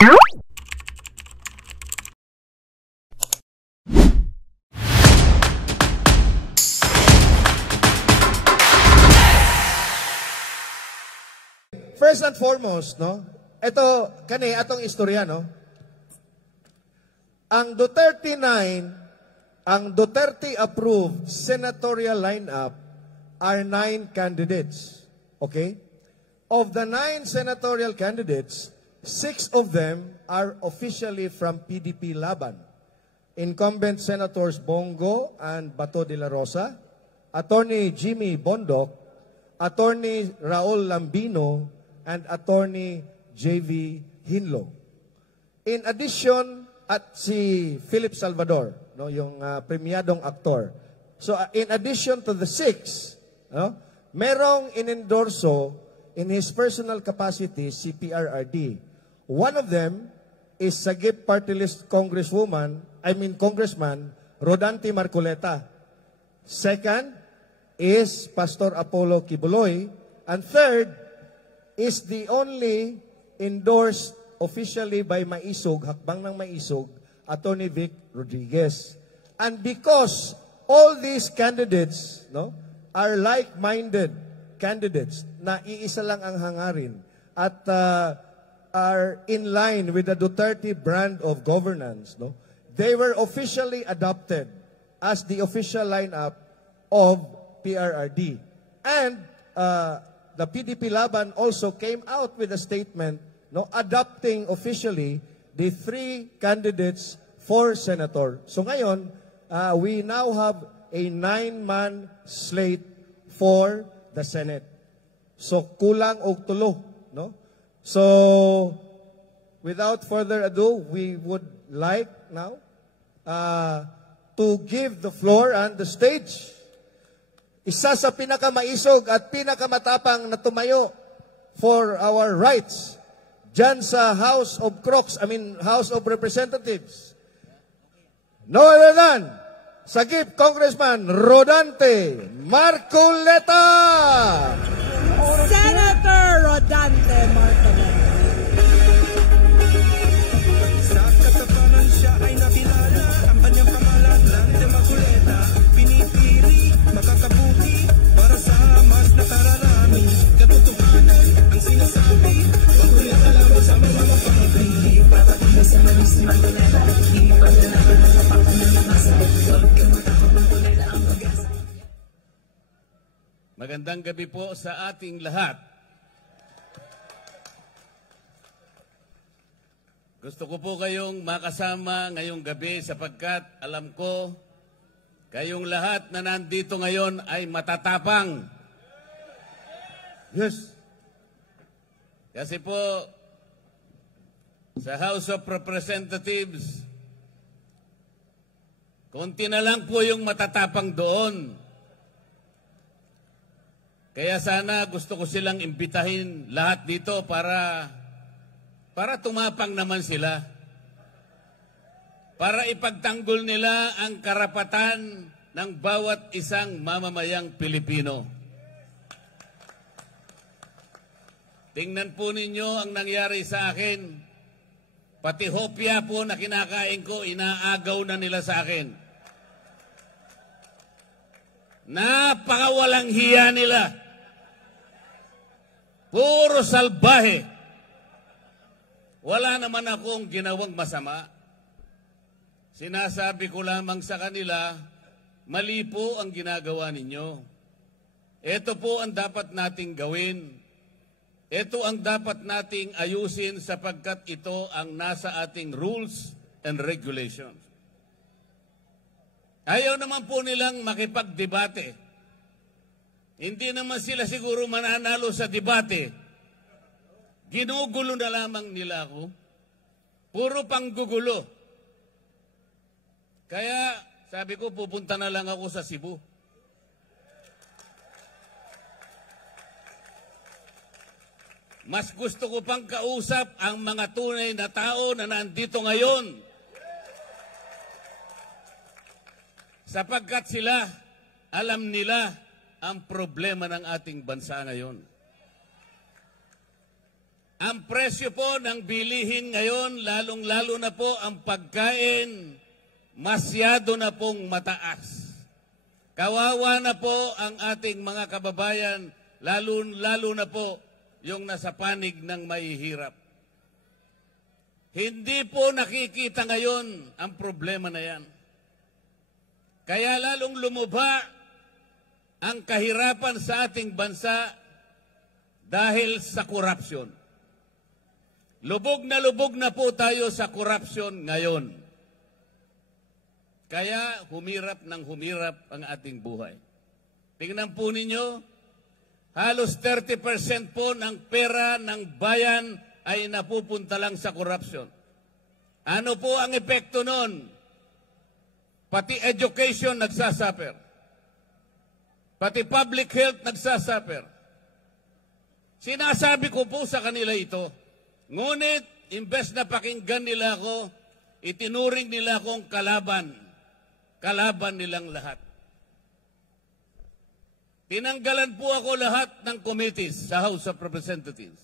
First and foremost, no? Atong istorya, no? Ang Duterte approved senatorial lineup are 9 candidates. Okay? Of the 9 senatorial candidates, 6 of them are officially from PDP Laban. Incumbent Senators Bongo and Bato de la Rosa, Attorney Jimmy Bondoc, Attorney Raul Lambino, and Attorney J.V. Hinlo. In addition, at si Philip Salvador, no, yung premiadong aktor. So in addition to the 6, no, merong inendorso in his personal capacity si PRRD. One of them is Sagip Party List Congressman Rodante Marcoleta. Second is Pastor Apollo Kibuloy. And third is the only endorsed officially by Maisog, hakbang ng Maisog, Attorney Vic Rodriguez. And because all these candidates, no, are like-minded candidates na iisa lang ang hangarin at are in line with the Duterte brand of governance, no, they were officially adopted as the official lineup of PRRD. And the PDP Laban also came out with a statement, no, adopting officially the 3 candidates for senator. So ngayon, we now have a 9-man slate for the Senate. So kulang og tulo, no? So without further ado, we would like now to give the floor and the stage isa sa pinakamaisog at pinakamatapang na tumayo for our rights dyan sa House of Representatives. No other than Sagip Congressman Rodante Marcoleta. Senator Rodante Marcoleta. Sa katapanan siya ay nakilala, ang kanyang pangalan Rodante Marcoleta. Pinipili, makakabuti para sa mas nakararami. Katotohanan ang sinasabi, patuloy alam sa mga pamilya. Papatid sa manis ni Marcoleta, hindi pa rin nakapapakong ng masabot. Magandang gabi po sa ating lahat. Gusto ko po kayong makasama ngayong gabi sapagkat alam ko kayong lahat na nandito ngayon ay matatapang. Yes. Kasi po sa House of Representatives, konti na lang po yung matatapang doon. Kaya sana gusto ko silang imbitahin lahat dito para tumapang naman sila. Para ipagtanggol nila ang karapatan ng bawat isang mamamayang Pilipino. Tingnan po ninyo ang nangyari sa akin. Pati hopya po na kinakain ko, inaagaw na nila sa akin. Napakawalang hiya nila. Puro salbahe. Wala naman akong ginawang masama. Sinasabi ko lamang sa kanila, mali po ang ginagawa ninyo. Ito po ang dapat nating gawin. Ito ang dapat nating ayusin sapagkat ito ang nasa ating rules and regulations. Ayaw naman po nilang makipagdebate. Hindi naman sila siguro mananalo sa debate. Ginugulo na lamang nila ako. Puro panggugulo. Kaya sabi ko pupunta na lang ako sa Cebu. Mas gusto ko pang kausap ang mga tunay na tao na nandito ngayon. Sapagkat sila, alam nila ang problema ng ating bansa ngayon. Ang presyo po ng bilihin ngayon, lalong-lalo na po ang pagkain, masyado na pong mataas. Kawawa na po ang ating mga kababayan, lalo na po yung nasa panig ng mahihirap. Hindi po nakikita ngayon ang problema na yan. Kaya lalong lumubha ang kahirapan sa ating bansa dahil sa korupsyon. Lubog na po tayo sa korupsyon ngayon. Kaya humirap ang ating buhay. Tingnan po ninyo, halos 30% po ng pera ng bayan ay napupunta lang sa korupsyon. Ano po ang epekto nun? Pati education nagsasuffer. Pati public health nagsasuffer. Sinasabi ko po sa kanila ito. Ngunit, imbes na pakinggan nila ako, itinuring nila akong kalaban. Kalaban nilang lahat. Tinanggalan po ako lahat ng committees sa House of Representatives.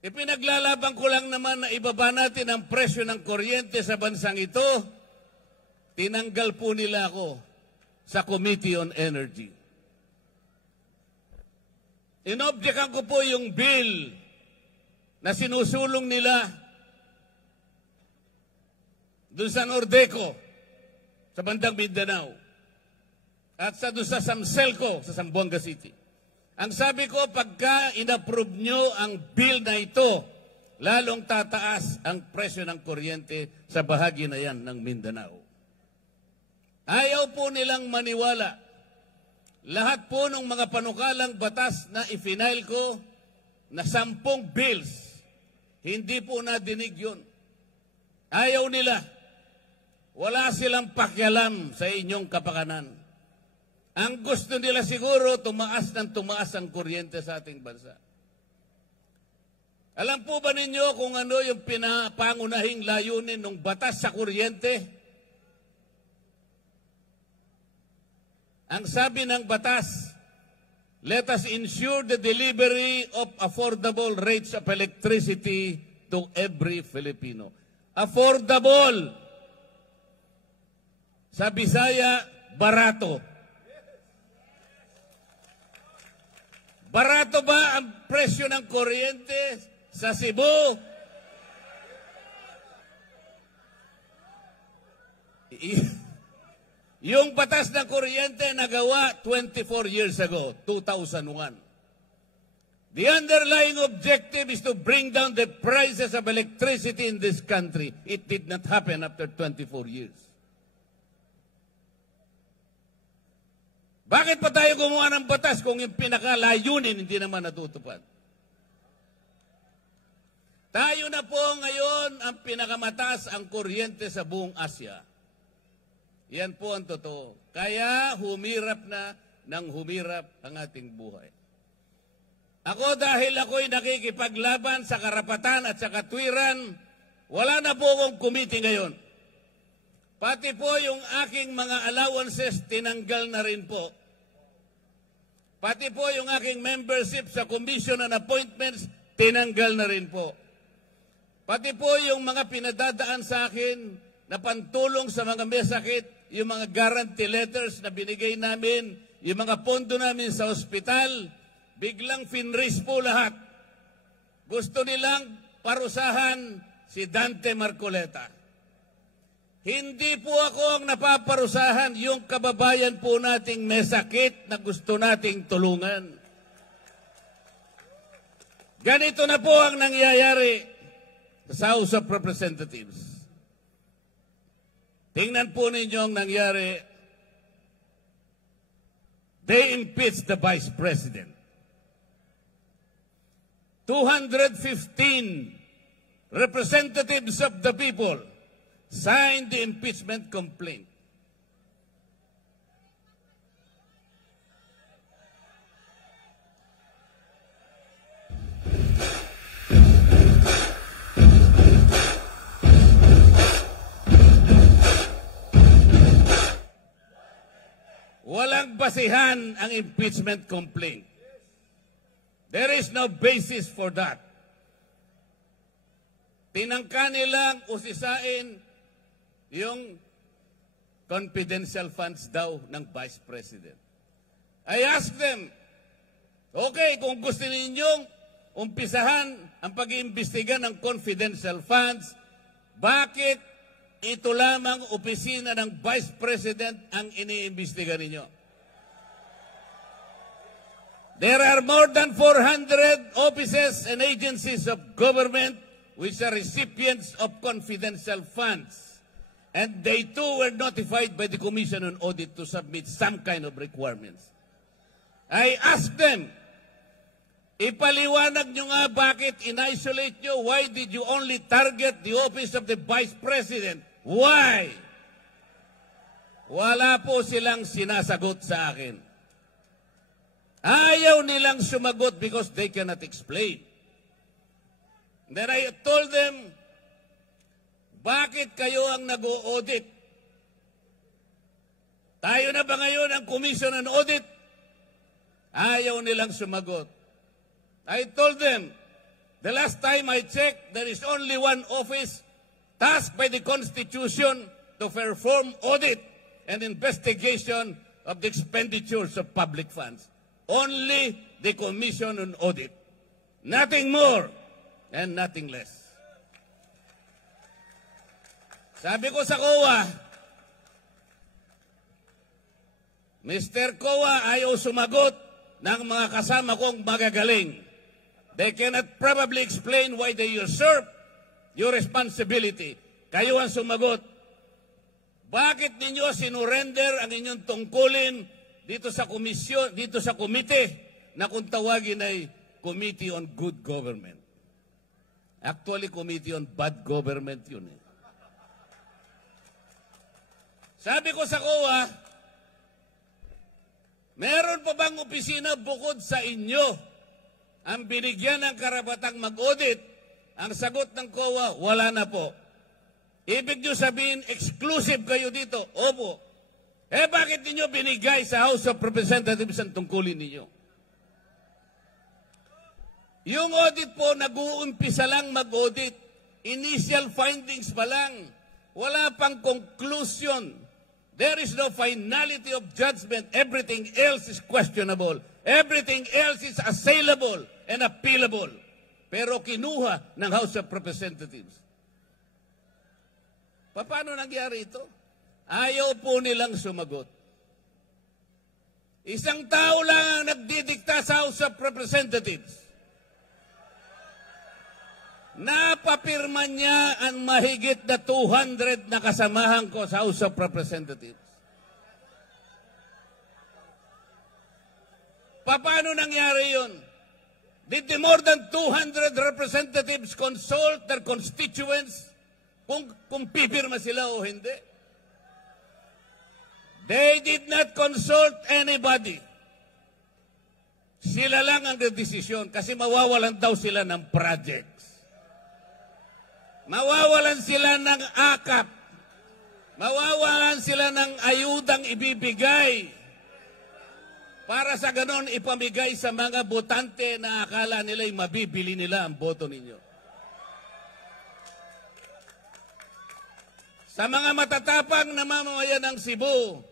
Ipinaglalaban ko lang naman na ibaba natin ang presyo ng kuryente sa bansang ito. Tinanggal po nila ako sa Committee on Energy. Inobjekan ko po yung bill na sinusulong nila doon sa Nordeco, sa bandang Mindanao, at doon sa Samselco, sa Zamboanga City. Ang sabi ko, pagka inapprove nyo ang bill na ito, lalong tataas ang presyo ng kuryente sa bahagi na yan ng Mindanao. Ayaw po nilang maniwala. Lahat po ng mga panukalang batas na ifinail ko na 10 bills, hindi po nadinig yun. Ayaw nila. Wala silang pakialam sa inyong kapakanan. Ang gusto nila siguro, tumaas ang kuryente sa ating bansa. Alam po ba ninyo kung ano yung pinapangunahing layunin ng batas sa kuryente? Ang sabi ng batas, let us ensure the delivery of affordable rates of electricity to every Filipino. Affordable. Sa Bisaya, barato. Barato ba ang presyo ng kuryente sa Cebu? Yung batas ng kuryente nagawa 24 years ago, 2001. The underlying objective is to bring down the prices of electricity in this country. It did not happen after 24 years. Bakit pa tayo gumawa ng batas kung yung pinakalayunin hindi naman natutupad? Tayo na po ngayon ang pinakamataas ang kuryente sa buong Asia. Yan po ang totoo. Kaya humirap na ng humirap ang ating buhay. Ako dahil ako'y nakikipaglaban sa karapatan at sa katwiran, wala na po akong committee ngayon. Pati po yung aking mga allowances tinanggal na rin po. Pati po yung aking membership sa Commission on Appointments tinanggal na rin po. Pati po yung mga pinadadaan sa akin na pantulong sa mga may sakit, yung mga guarantee letters na binigay namin, yung mga pondo namin sa ospital, biglang finraise po lahat. Gusto nilang parusahan si Dante Marcoleta. Hindi po ako ang napaparusahan, yung kababayan po nating may sakit na gusto nating tulungan. Ganito na po ang nangyayari sa House of Representatives. Tingnan po ninyo ang nangyari. They impeached the Vice President. 215 representatives of the people signed the impeachment complaint. Walang basihan ang impeachment complaint. There is no basis for that. Tinangka nilang usisain yung confidential funds daw ng Vice President. I asked them, okay, kung gusto ninyong umpisahan ang pag-iimbestiga ng confidential funds, bakit ito lamang opisina ng Vice President ang iniimbestiga ninyo? There are more than 400 offices and agencies of government which are recipients of confidential funds. And they too were notified by the Commission on Audit to submit some kind of requirements. I asked them, ipaliwanag nyo nga bakit in-isolate nyo? Why did you only target the office of the Vice President? Why? Wala po silang sinasagot sa akin. Ayaw nilang sumagot because they cannot explain. Then I told them, bakit kayo ang nag-o-audit? Tayo na ba ngayon ang Commission on Audit? Ayaw nilang sumagot. I told them, the last time I checked, there is only one office tasked by the Constitution to perform audit and investigation of the expenditures of public funds. Only the Commission on Audit. Nothing more and nothing less. Sabi ko sa COA, Mr. COA, ayaw sumagot ng mga kasama kong magagaling. They cannot probably explain why they usurp your responsibility. Kayo ang sumagot. Bakit ninyo sinurrender ang inyong tungkulin dito sa komisyon, dito sa komite na kung tawagin ay Committee on Good Government? Actually, Committee on Bad Government yun eh. Sabi ko sa COA, meron pa bang opisina bukod sa inyo ang binigyan ng karapatang mag-audit? Ang sagot ng COA, wala na po. Ibig nyo sabihin, exclusive kayo dito? Opo. Eh bakit ninyo binigay sa House of Representatives ang tungkulin ninyo? Yung audit po, nag-uumpisa lang mag-audit. Initial findings pa lang. Wala pang conclusion. There is no finality of judgment. Everything else is questionable. Everything else is assailable and appealable. Pero kinuha ng House of Representatives. Paano nangyari ito? Ayaw po nilang sumagot. Isang tao lang ang nagdidikta sa House of Representatives. Napapirma niya ang mahigit na 200 na kasamahan ko sa House of Representatives. Paano nangyari yun? Did the more than 200 representatives consult their constituents kung pipirma sila o hindi? They did not consult anybody. Sila lang ang desisyon kasi mawawalan daw sila ng projects. Mawawalan sila ng akap. Mawawalan sila ng ayudang ibibigay. Para sa ganon ipamigay sa mga botante na akala nila'y mabibili nila ang boto ninyo. Sa mga matatapang na mamamayan ng Cebu,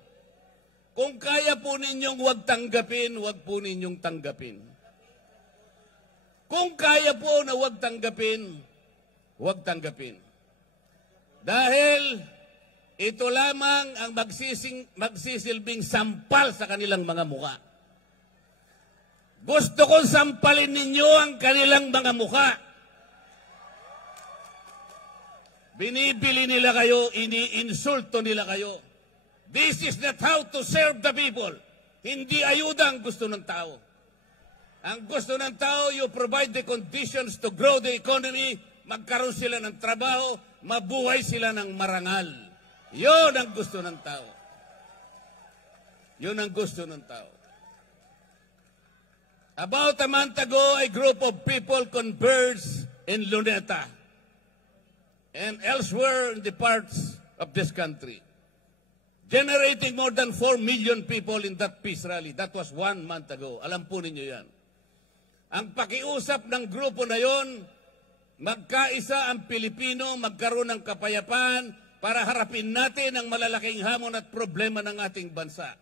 kung kaya po ninyong huwag tanggapin, huwag po ninyong tanggapin. Kung kaya po na huwag tanggapin, huwag tanggapin. Dahil ito lamang ang magsisilbing sampal sa kanilang mga muka. Gusto kong sampalin ninyo ang kanilang mga muka. Binibili nila kayo, iniinsulto nila kayo. This is not how to serve the people. Hindi ayuda ang gusto ng tao. Ang gusto ng tao, you provide the conditions to grow the economy, magkaroon sila ng trabaho, mabuhay sila ng marangal. Yun ang gusto ng tao. Yun ang gusto ng tao. About a month ago, a group of people converged in Luneta and elsewhere in the parts of this country, generating more than 4 million people in that peace rally. That was 1 month ago. Alam po ninyo yan. Ang pakiusap ng grupo na yon, magkaisa ang Pilipino, magkaroon ng kapayapaan para harapin natin ang malalaking hamon at problema ng ating bansa.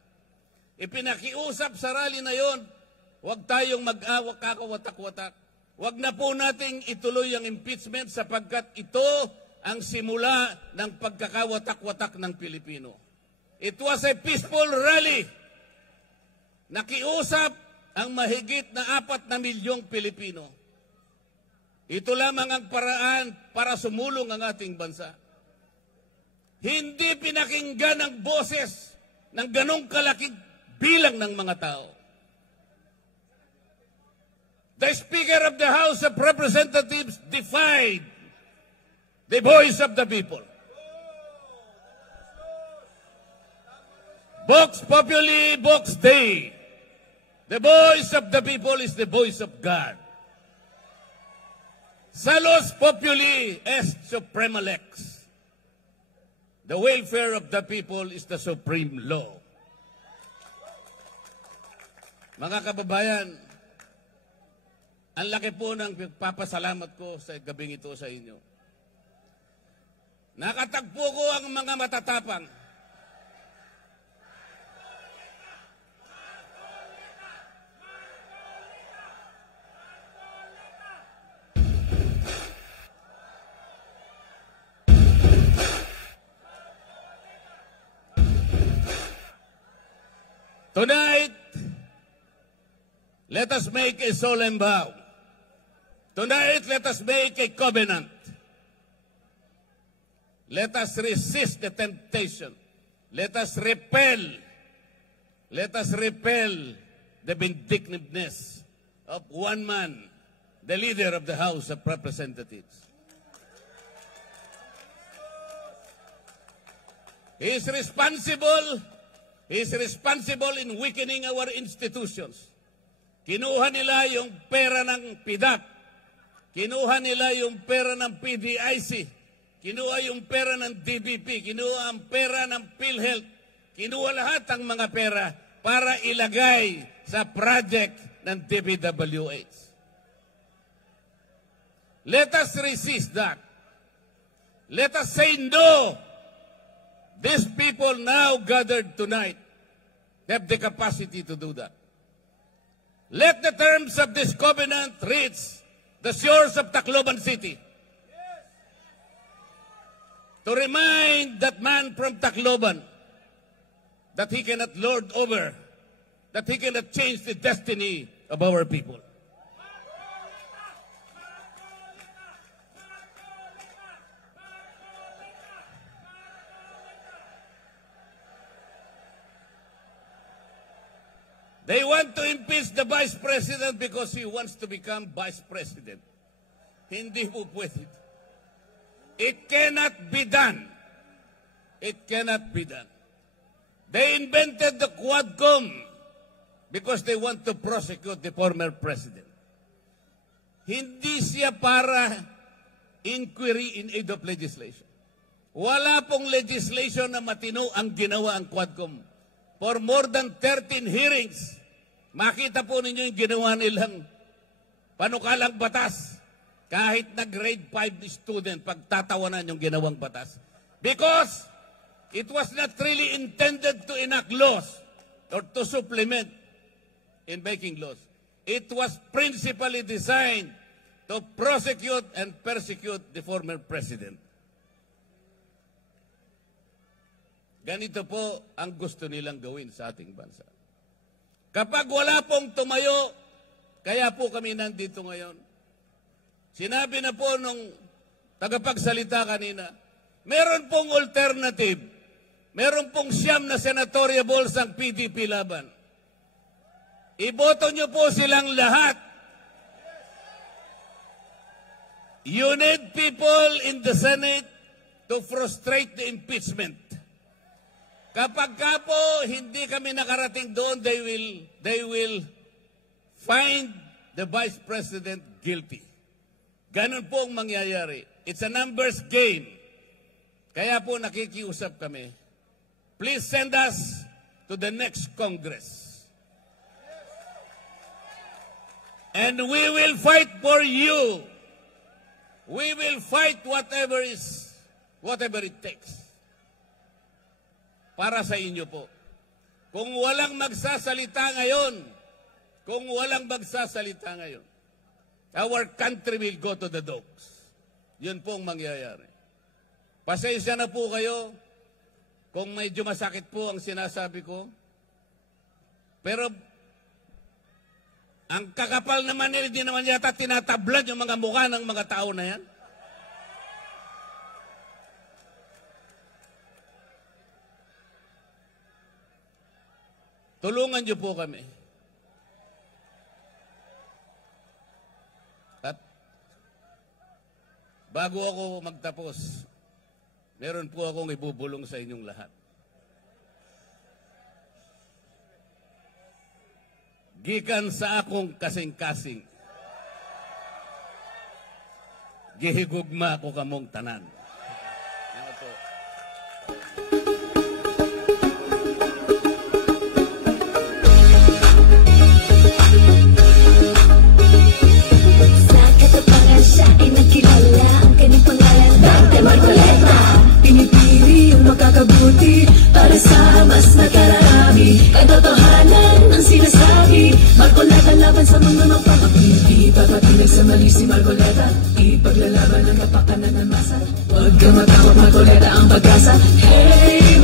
Ipinakiusap sa rally na yon, huwag tayong mag-awak kakawatak-watak. Huwag na po nating ituloy ang impeachment sapagkat ito ang simula ng pagkakawatak-watak ng Pilipino. It was a peaceful rally. Nakiusap ang mahigit na 4 na milyong Pilipino. Ito lamang ang paraan para sumulong ang ating bansa. Hindi pinakinggan ang boses ng ganong kalaking bilang ng mga tao. The Speaker of the House of Representatives defied the voice of the people. Vox Populi, Vox Dei. The voice of the people is the voice of God. Salus Populi est suprema lex. The welfare of the people is the supreme law. Mga kababayan, ang laki po ng pagpapasalamat ko sa gabing ito sa inyo. Nakatagpo ko ang mga matatapang. Tonight, let us make a solemn vow. Tonight, let us make a covenant. Let us resist the temptation. Let us repel the vindictiveness of one man, the leader of the House of Representatives. He is responsible in weakening our institutions. Kinuha nila yung pera ng PDAP. Kinuha nila yung pera ng PDIC. Kinuha yung pera ng DBP. Kinuha ang pera ng PhilHealth. Kinuha lahat ang mga pera para ilagay sa project ng DPWH. Let us resist that. Let us say no. These people now gathered tonight have the capacity to do that. Let the terms of this covenant reach the shores of Tacloban City. To remind that man from Tacloban that he cannot lord over, that he cannot change the destiny of our people. They want to impeach the Vice President because he wants to become Vice President. Hindi po pwede. It cannot be done. It cannot be done. They invented the Quadcom because they want to prosecute the former president. Hindi siya para inquiry in aid of legislation. Wala pong legislation na matino ang ginawa ang Quadcom. For more than 13 hearings, makita po ninyo yung ginawa nilang panukalang batas. Kahit na grade 5 student, pagtatawanan yung ginawang batas. Because it was not really intended to enact laws or to supplement in making laws. It was principally designed to prosecute and persecute the former president. Ganito po ang gusto nilang gawin sa ating bansa. Kapag wala pong tumayo, kaya po kami nandito ngayon. Sinabi na po nung tagapagsalita kanina, meron pong alternative. Meron pong 9 na senatorial balls ang PDP laban. Iboto nyo po silang lahat. You need people in the Senate to frustrate the impeachment. Kapag ka po hindi kami nakarating doon, they will find the Vice President guilty. Ganun po ang mangyayari. It's a numbers game. Kaya po nakikiusap kami. Please send us to the next Congress. And we will fight for you. We will fight whatever it takes. Para sa inyo po. Kung walang magsasalita ngayon, our country will go to the dogs. Yun pong mangyayari. Pasensya na po kayo kung medyo masakit po ang sinasabi ko. Pero ang kakapal naman nila, di naman yata tinatablad yung mga mukha ng mga tao na yan. Tulungan niyo po kami. At bago ako magtapos, meron po akong ibubulong sa inyong lahat. Gikan sa akong kasing-kasing, gihigugma ko kamong tanan. Yan po. Sa katapangan siya ay nagkilala, ang kanyang pangalan Dante Marcoleta. Pinipili yung makakabuti para sa mas nakararami. Katotohanan ang sinasabi, Marcoleta laban sa mundo ng pagkapili. Pagpatinig sa mali si Marcoleta, ipaglalaban ang kapakanan ng masa. Huwag ka matawag, Marcoleta ang pag-asa. Hey!